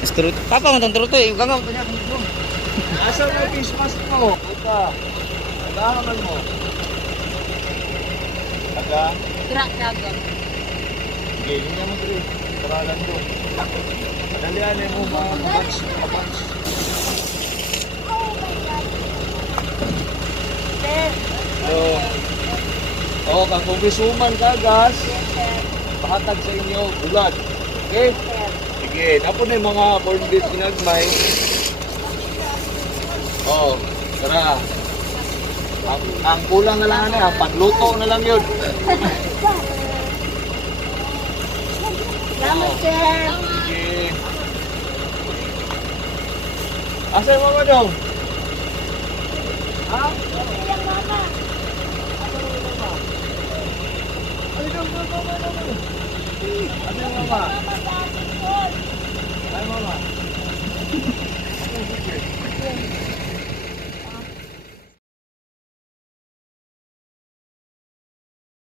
Screw. Papa mo tong truto eh. Gangam to niya. Asa na yung face mask mo? Puta. Nagahaman mo. Taga? Gerak dagang. Sige, linya mo dito. Paralan mo. Padalian mo mga punch. So, oh, kang congresswoman ka, gas. Pahatag sa inyo, bulag. Okay? Sige, napo na yung mga corn beef ginagmay. Oh, tara. Ang kulang na lang ang pagluto na lang yun. Salamat, sir. Sige. Asa yung mama dong? Ha? Ilang mama. Ano yung mama? Ano yung mama? Mama, dati ko. Ay mama.